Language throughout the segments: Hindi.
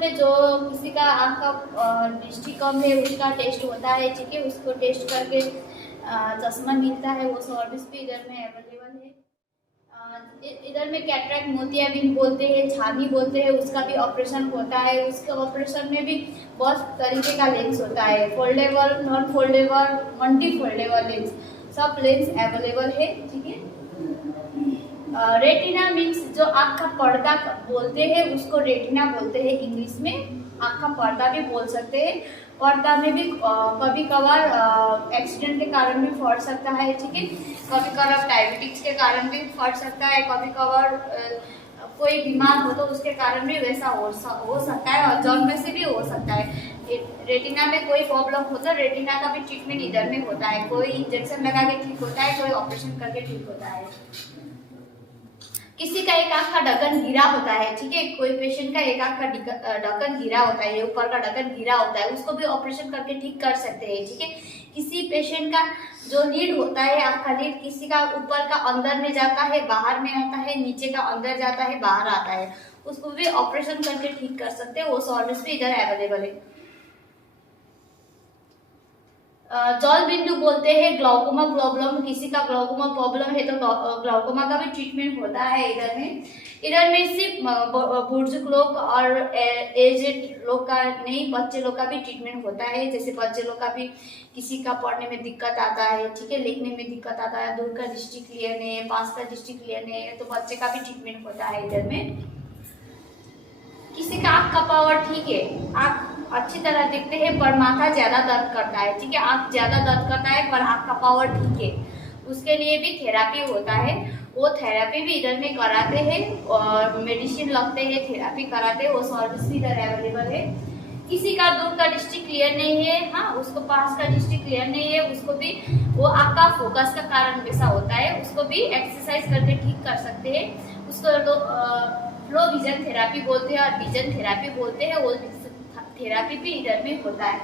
में जो किसी का आँख का दृष्टि कम है उसका टेस्ट होता है, ठीक है, उसको टेस्ट करके चश्मा मिलता है, वो सर्विस भी इधर में अवेलेबल है। इधर में कैटरेक्ट मोतियाबिंद बोलते हैं, छानी बोलते हैं, उसका भी ऑपरेशन होता है। उसके ऑपरेशन में भी बहुत तरीके का लेंस होता है, foldable, non foldable, multi foldable lens, सब लेंस अवेलेबल है, ठीक है। रेटिना मीन्स जो आँख का पर्दा बोलते हैं उसको रेटिना बोलते हैं इंग्लिश में। आँख का पर्दा भी बोल सकते हैं। पर्दा में भी कभी कभार एक्सीडेंट के कारण भी फट सकता है, ठीक है, कभी कभार डायबिटिक्स के कारण भी फट सकता है, कभी कभार कोई बीमार हो तो उसके कारण भी वैसा हो सकता है, और जन्म से भी हो सकता है। रेटिना में कोई प्रॉब्लम हो तो रेटिना का भी ट्रीटमेंट इधर में होता है, कोई इंजेक्शन लगा के ठीक होता है, कोई ऑपरेशन करके ठीक होता है। किसी का एक आँख का ढक्कन गिरा होता है, ठीक है, कोई पेशेंट का एक आँख का ढक्कन गिरा होता है, ऊपर का ढक्कन गिरा होता है, उसको भी ऑपरेशन करके ठीक कर सकते हैं, ठीक है। किसी पेशेंट का जो लीड होता है, आँख का लीड, किसी का ऊपर का अंदर में जाता है, बाहर में आता है, नीचे का अंदर जाता है, बाहर आता है, उसको भी ऑपरेशन करके ठीक कर सकते हैं, वो सर्विस भी इधर अवेलेबल है। जल बिंदु बोलते हैं ग्लाउकोमा प्रॉब्लम, किसी का ग्लाउकोमा प्रॉब्लम है तो ग्लाउकोमा का भी ट्रीटमेंट होता है इधर में। इधर में सिर्फ बुजुर्ग लोग और एजेड लोग का नहीं, बच्चे लोग का भी ट्रीटमेंट होता है। जैसे बच्चे लोग का भी किसी का पढ़ने में दिक्कत आता है, ठीक है, लिखने में दिक्कत आता है, दूर का दृष्टि क्लियर नहीं है, पास का दृष्टि क्लियर नहीं है, तो बच्चे का भी ट्रीटमेंट होता है इधर में। किसी का आँख का पावर ठीक है, आँख अच्छी तरह देखते हैं पर माथा ज्यादा दर्द करता है, ठीक है, आँख ज्यादा दर्द करता है पर आँख का पावर ठीक है, उसके लिए भी थेरापी होता है, वो थेरापी भी इधर में कराते हैं, और मेडिसिन लगते हैं, थेरापी कराते हैं, वो सर्विस भी इधर अवेलेबल है। किसी का दूर का डिस्ट्रिक्ट क्लियर नहीं है, हाँ, उसको पास का डिस्ट्रिक्ट क्लियर नहीं है, उसको भी वो आपका फोकस का कारण वैसा होता है, उसको भी एक्सरसाइज करके ठीक कर सकते हैं। उसको लो विजन थेरापी बोलते हैं और विजन थेरापी बोलते हैं, वो थेरापी भी इधर में होता है।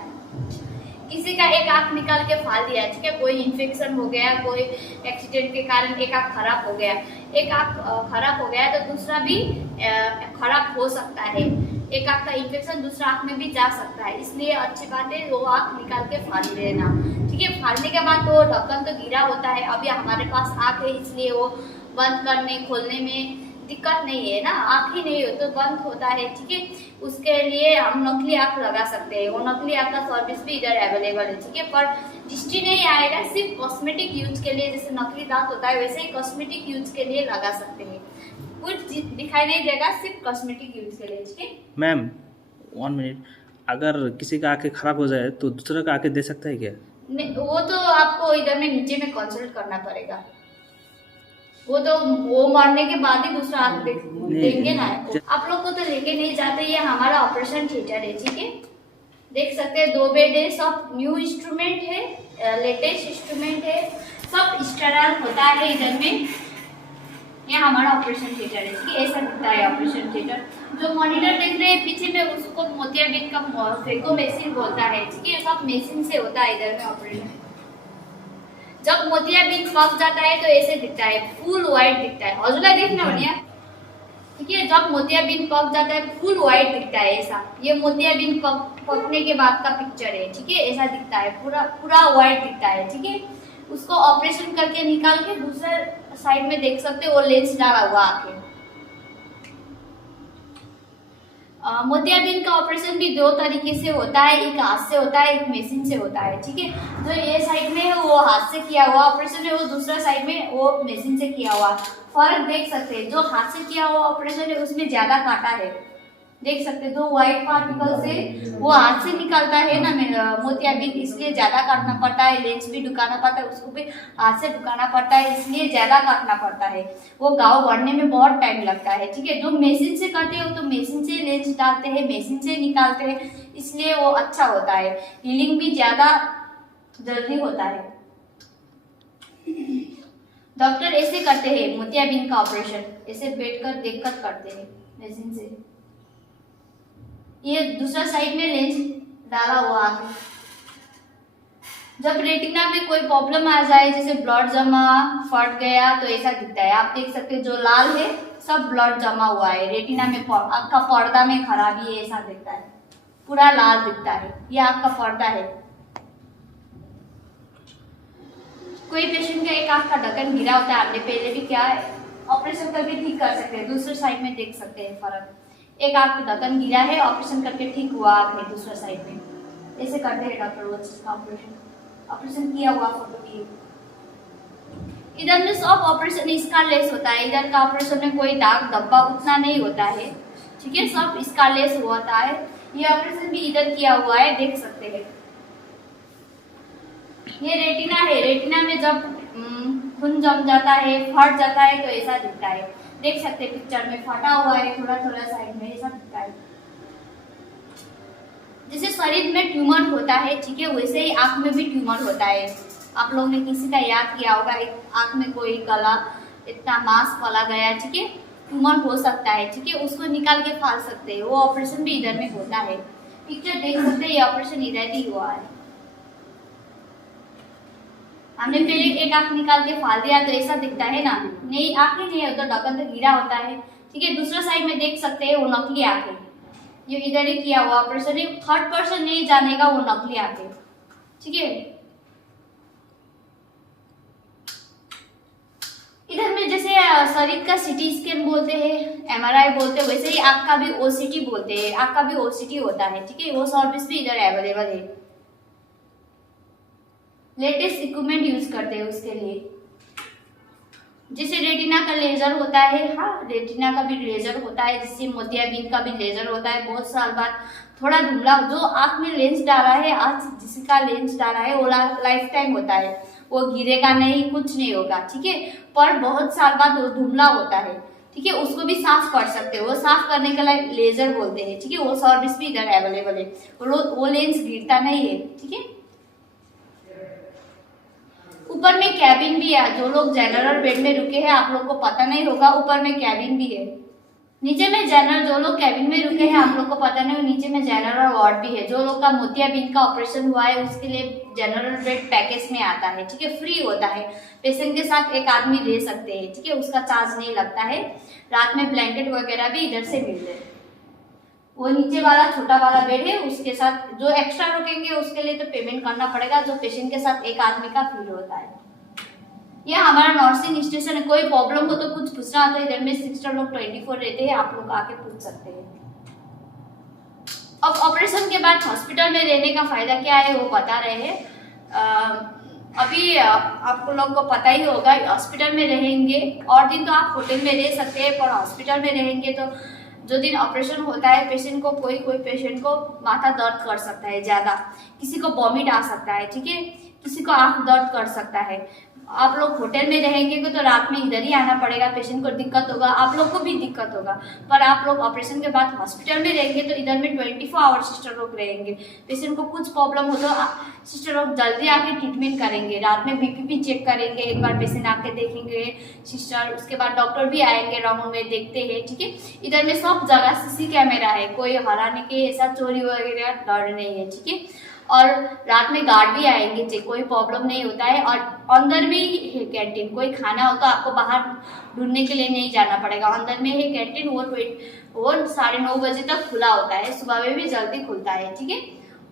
किसी का एक आँख निकाल के फाड़ दिया, ठीक है, कोई इन्फेक्शन हो गया, कोई एक्सीडेंट के कारण एक आँख खराब हो गया, एक आँख खराब हो गया तो दूसरा भी खराब हो सकता है, एक आँख का इन्फेक्शन दूसरा आँख में भी जा सकता है, इसलिए अच्छी बात है वो आँख निकाल के फाड़ लेना, ठीक है। फाड़ने के बाद वो ढक्कन तो गिरा होता है, अभी हमारे पास आँख है इसलिए वो बंद करने खोलने में दिक्कत नहीं है ना, आँख ही नहीं हो तो बंद होता है, ठीक है, उसके लिए हम नकली आँख लगा सकते हैं, वो नकली आँख का सर्विस भी इधर अवेलेबल है, ठीक है, पर दृष्टि नहीं आएगा, सिर्फ कॉस्मेटिक यूज के लिए, जैसे नकली दांत होता है वैसे ही कॉस्मेटिक यूज के लिए लगा सकते हैं, कुछ दिखाई नहीं देगा, सिर्फ कॉस्मेटिक यूज के लिए, ठीक है। मैम 1 मिनट, अगर किसी का आँखें खराब हो जाए तो दूसरे का आँखें दे सकता है क्या? वो तो आपको इधर में नीचे में कंसल्ट करना पड़ेगा, वो मरने के बाद ही दूसरा आँख देंगे ना। आप लोग को तो लेके नहीं जाते, ये हमारा ऑपरेशन थिएटर है, ठीक है, देख सकते हैं, 2 बेड है, सब न्यू इंस्ट्रूमेंट है, लेटेस्ट इंस्ट्रूमेंट है, सब स्टेराइल होता है इधर में। ये हमारा ऑपरेशन थिएटर है, ठीक है, ऐसा दिखता है ऑपरेशन थिएटर। जो मॉनिटर देख रहे हैं पीछे में उसको मोतियाबिंद का फेको मशीन बोलता है, ठीक है, सब मशीन से होता है इधर में ऑपरेशन। जब मोतियाबिंद पक जाता है तो ऐसे दिखता है, फुल व्हाइट दिखता है, हौसला देखना बढ़िया, ठीक है, जब मोतियाबिंद पक जाता है फुल व्हाइट दिखता है ऐसा, ये मोतियाबिंद पकने के बाद का पिक्चर है, ठीक है, ऐसा दिखता है, पूरा व्हाइट दिखता है, ठीक है। उसको ऑपरेशन करके निकाल के दूसरे साइड में देख सकते हो, वो लेंस डाला हुआ आके। मोतियाबिंद का ऑपरेशन भी 2 तरीके से होता है, एक हाथ से होता है, एक मशीन से होता है, ठीक है, जो ये साइड में है वो हाथ से किया हुआ ऑपरेशन है, वो दूसरा साइड में वो मशीन से किया हुआ, फर्क देख सकते हैं, जो हाथ से किया हुआ ऑपरेशन है उसमें ज्यादा काटा है, देख सकते हैं, जो व्हाइट पार्टिकल से वो हाथ से निकलता है ना मोतियाबिंद, इसलिए ज्यादा काटना पड़ता है, लेंस भी ढुकाना पड़ता है, उसको भी हाथ से ढुकाना पड़ता है, इसलिए ज्यादा काटना पड़ता है, वो घाव बढ़ने में बहुत टाइम लगता है, ठीक है। जो मशीन से करते हो तो मशीन से लेंस डालते हैं, मशीन से निकालते हैं, इसलिए वो अच्छा होता है, हीलिंग भी ज्यादा जल्दी होता है। डॉक्टर ऐसे करते हैं मोतियाबिंद का ऑपरेशन, ऐसे बैठकर देखकर करते हैं मशीन से। ये दूसरा साइड में लेंस डाला हुआ है। जब रेटिना में कोई प्रॉब्लम आ जाए, जैसे ब्लड जमा, फट गया, तो ऐसा दिखता है, आप देख सकते हैं, जो लाल है सब ब्लड जमा हुआ है रेटिना में, आँख का पर्दा में खराबी है ऐसा दिखता है, पूरा लाल दिखता है, ये आँख का पर्दा है। कोई पेशेंट का एक आँख का ढक्कन गिरा होता है, हमने पहले भी क्या है ऑपरेशन करके ठीक कर सकते हैं, दूसरे साइड में देख सकते हैं फर्क। एक आँख का ढक्कन गिरा है, ऑपरेशन करके ठीक हुआ आँख है दूसरा साइड में, ऐसे करते हैं डॉक्टर वो चीज का ऑपरेशन किया हुआ फोटो भी। इधर में सब ऑपरेशन इसका लेस होता है, इधर का ऑपरेशन में कोई दाग धब्बा उतना नहीं होता है, ठीक है, सब इसका लेस होता है। ये ऑपरेशन भी इधर किया हुआ है, देख सकते हैं। ये रेटिना है, रेटिना में जब खून जम जाता है, फट जाता है तो ऐसा दिखता है, देख सकते हैं पिक्चर में फटा हुआ है थोड़ा थोड़ा साइड में, ऐसा दिखता है। जैसे शरीर में ट्यूमर होता है, ठीक है, वैसे ही आंख में भी ट्यूमर होता है। आप लोगों ने किसी का याद किया होगा, आंख में कोई गला इतना मांस फैला गया, ठीक है, ट्यूमर हो सकता है, ठीक है, उसको निकाल के फाड़ सकते हैं, वो ऑपरेशन भी इधर में होता है। पिक्चर देख सकते हैं, ये ऑपरेशन इधर ही हुआ है। हमने पहले एक आंख निकाल के फाड़ दिया तो ऐसा दिखता है ना, नहीं आंख ही नहीं है, उधर ढक्कन तो गिरा होता है, ठीक है। दूसरा साइड में देख सकते हैं वो नकली आंख है, ये इधर ही किया हुआ ऑपरेशन है, थर्ड पर्सन नहीं जानेगा वो नकली आंख है, ठीक है। इधर में जैसे शरीर का सीटी स्कैन बोलते हैं, एमआरआई बोलते हैं, वैसे ही आंख का भी ओसीटी बोलते हैं, आंख का भी ओसीटी होता है, ठीक है, वो सर्विस भी इधर अवेलेबल है। लेटेस्ट इक्विपमेंट यूज करते हैं उसके लिए, जैसे रेटिना का लेजर होता है, हाँ रेटिना का भी लेजर होता है, जिससे मोतियाबिंद का भी लेजर होता है। बहुत साल बाद थोड़ा धुंधला, जो आंख में लेंस डाला है, आज जिसका लेंस डाला है वो लाइफ टाइम होता है, वो गिरेगा नहीं, कुछ नहीं होगा, ठीक है, पर बहुत साल बाद वो धुंधला होता है, ठीक है, उसको भी साफ कर सकते हो, वो साफ करने के लिए लेजर बोलते हैं, ठीक है, वो सर्विस भी इधर अवेलेबल है, वो लेंस गिरता नहीं है, ठीक है। ऊपर में कैबिन भी है, जो लोग जनरल बेड में रुके हैं आप लोग को पता नहीं होगा, ऊपर में कैबिन भी है। नीचे में जनरल, जो लोग कैबिन में रुके हैं आप लोग को पता नहीं, नीचे में जनरल वार्ड भी है। जो लोग का मोतियाबिंद का ऑपरेशन हुआ है उसके लिए जनरल बेड पैकेज में आता है, ठीक है, फ्री होता है, पेशेंट के साथ एक आदमी रह सकते हैं, ठीक है, उसका चार्ज नहीं लगता है। रात में ब्लैंकेट वगैरह भी इधर से मिलते हैं। वो नीचे वाला छोटा वाला बेड है, उसके साथ जो एक्स्ट्रा रुकेंगे उसके लिए तो पेमेंट करना पड़ेगा, जो पेशेंट के साथ एक आदमी का फ्री होता है। ये हमारा नर्सिंग स्टेशन है, कोई प्रॉब्लम हो तो कुछ पूछना आता है, इधर में सिस्टर लोग 24 रहते हैं, आप लोग आके पूछ सकते हैं। अब ऑपरेशन के बाद हॉस्पिटल में रहने का फायदा क्या है वो बता रहे हैं। अभी आपको लोग को पता ही होगा, हॉस्पिटल में रहेंगे और दिन तो आप होटल में रह सकते हैं, पर हॉस्पिटल में रहेंगे तो जो दिन ऑपरेशन होता है पेशेंट को, कोई पेशेंट को माथा दर्द कर सकता है ज्यादा, किसी को वॉमिट आ सकता है, ठीक है, किसी को आंख दर्द कर सकता है। आप लोग होटल में रहेंगे तो रात में इधर ही आना पड़ेगा, पेशेंट को दिक्कत होगा, आप लोग को भी दिक्कत होगा। पर आप लोग ऑपरेशन के बाद हॉस्पिटल में रहेंगे तो इधर में 24 आवर सिस्टर लोग रहेंगे। पेशेंट को कुछ प्रॉब्लम हो तो सिस्टर लोग जल्दी आके ट्रीटमेंट करेंगे, रात में बीपी भी चेक करेंगे, एक बार पेशेंट आके देखेंगे सिस्टर, उसके बाद डॉक्टर भी आएंगे, राउंड में देखते हैं, ठीक है। इधर में सब जगह सीसी कैमरा है, कोई हराने के ऐसा चोरी वगैरह डर नहीं है, ठीक है। और रात में गार्ड भी आएंगे, कोई प्रॉब्लम नहीं होता है। और अंदर में ही है कैंटीन, कोई खाना हो तो आपको बाहर ढूंढने के लिए नहीं जाना पड़ेगा, अंदर में है कैंटीन, वो 9:30 बजे तक खुला होता है, सुबह में भी जल्दी खुलता है, ठीक है।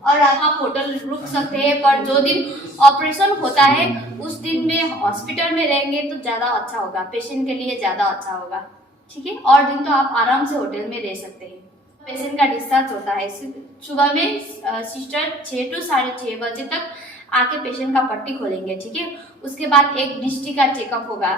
और आप होटल रुक सकते हैं, पर जो दिन ऑपरेशन होता है उस दिन में हॉस्पिटल में रहेंगे तो ज़्यादा अच्छा होगा, पेशेंट के लिए ज़्यादा अच्छा होगा, ठीक है। और दिन तो आप आराम से होटल में रह सकते हैं। पेशेंट का डिस्चार्ज होता है सुबह में, सिस्टर 6 to 6:30 बजे तक आके पेशेंट का पट्टी खोलेंगे, ठीक है। उसके बाद एक दृष्टि का चेकअप होगा,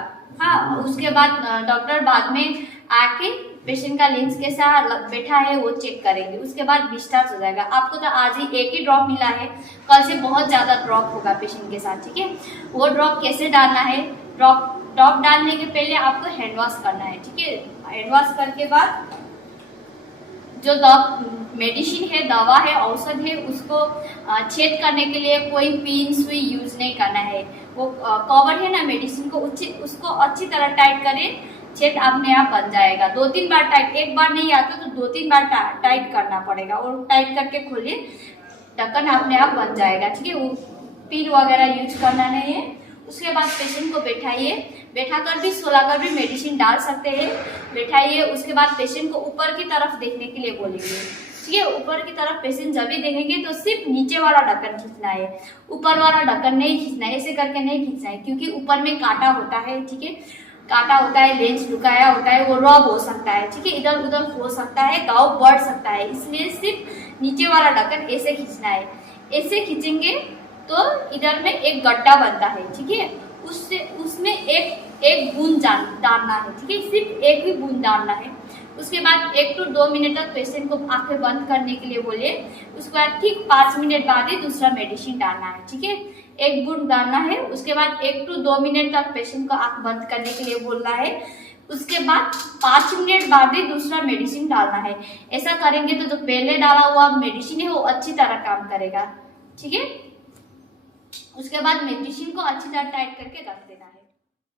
हाँ, उसके बाद डॉक्टर बाद में आके पेशेंट का लेंस कैसा बैठा है वो चेक करेंगे, उसके बाद डिस्चार्ज हो जाएगा। आपको तो आज ही एक ही ड्रॉप मिला है, कल से बहुत ज़्यादा ड्रॉप होगा पेशेंट के साथ, ठीक है। वो ड्रॉप कैसे डालना है, ड्रॉप डालने के पहले आपको हैंड वॉश करना है, ठीक है। हैंड वॉश करके बाद जो मेडिसिन है, दवा है, औषध है, उसको छेद करने के लिए कोई पिन सुई यूज नहीं करना है। वो कवर है ना मेडिसिन को, उसको अच्छी तरह टाइट करें, छेद अपने आप बन जाएगा। 2-3 बार टाइट, एक बार नहीं आता तो 2-3 बार टाइट करना पड़ेगा, और टाइट करके खोलिए, ढक्कन अपने आप बन जाएगा, ठीक है। वो पिन वगैरह यूज करना नहीं है। उसके बाद पेशेंट को बैठाइए, बैठाकर भी सुलाकर भी मेडिसिन डाल सकते हैं, बैठाइए। उसके बाद पेशेंट को ऊपर की तरफ देखने के लिए बोलेंगे, ठीक है। ऊपर की तरफ पेशेंट जब भी देखेंगे तो सिर्फ नीचे वाला ढक्कन खींचना है, ऊपर वाला ढक्कन नहीं खींचना है, ऐसे करके नहीं खींचना है, क्योंकि ऊपर में कांटा होता है, ठीक है, कांटा होता है, लेंस ढुकाया होता है, वो रब हो सकता है, ठीक है, इधर उधर हो सकता है, घाव बढ़ सकता है, इसलिए सिर्फ नीचे वाला ढक्कन ऐसे खींचना है। ऐसे खींचेंगे तो इधर में एक गड्ढा बनता है, ठीक है, उससे उसमें एक बूंद डालना है, ठीक है, सिर्फ एक ही बूंद डालना है। उसके बाद 1 to 2 मिनट तक पेशेंट को आंखें बंद करने के लिए बोलिए। उसके बाद ठीक 5 मिनट बाद ही दूसरा मेडिसिन डालना है, ठीक है, एक बूंद डालना है। उसके बाद 1 to 2 मिनट तक पेशेंट को आंख बंद करने के लिए बोलना है। उसके बाद 5 मिनट बाद ही दूसरा मेडिसिन डालना है। ऐसा करेंगे तो जो पहले डाला हुआ मेडिसिन है वो अच्छी तरह काम करेगा, ठीक है। उसके बाद मेडिसिन को अच्छी तरह टाइट करके रख देना है।